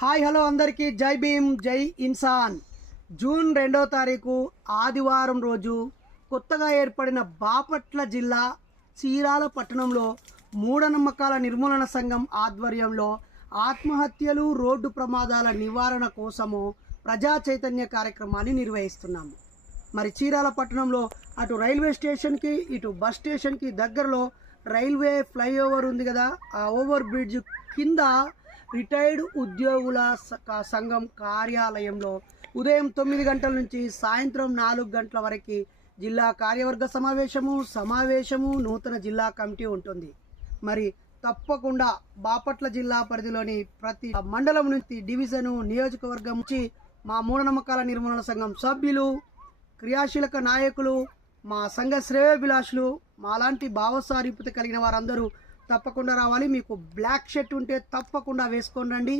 Hi hello అందరికీ జై భీమ్ జై ఇన్సాన్. జూన్ 2వ తారీఖు ఆదివారం రోజు కొత్తగా ఏర్పడిన బాపట్ల జిల్లా చీరాల పట్టణంలో మూఢనమ్మకాల నిర్మూలన సంఘం ఆధ్వర్యంలో ఆత్మహత్యలు రోడ్డు ప్రమాదాల నివారణ కోసము ప్రజా చైతన్య కార్యక్రమాన్ని నిర్వహిస్తున్నాము. మరి చీరాల పట్టణంలో అటు రైల్వే స్టేషన్కి ఇటు బస్ స్టేషన్కి దగ్గరలో రైల్వే ఫ్లైఓవర్ ఉంది కదా, ఆ ఓవర్ బ్రిడ్జ్ కింద రిటైర్డ్ ఉద్యోగుల సంఘం కార్యాలయంలో ఉదయం 9 గంటల నుంచి సాయంత్రం 4 గంటల వరకు జిల్లా కార్యవర్గ సమావేశము నూతన జిల్లా కమిటీ ఉంటుంది. మరి తప్పకుండా బాపట్ల జిల్లా పరిధిలోని ప్రతి మండలం నుంచి డివిజను నియోజకవర్గం నుంచి మా మూఢనమ్మకాల నిర్మూలన సంఘం సభ్యులు, క్రియాశీలక నాయకులు, మా సంఘ శ్రేయోభిలాషులు, మాలాంటి భావసారూప్యత కలిగిన వారందరూ తప్పకుండా రావాలి. మీకు బ్లాక్ షర్ట్ ఉంటే తప్పకుండా వేసుకొని రండి.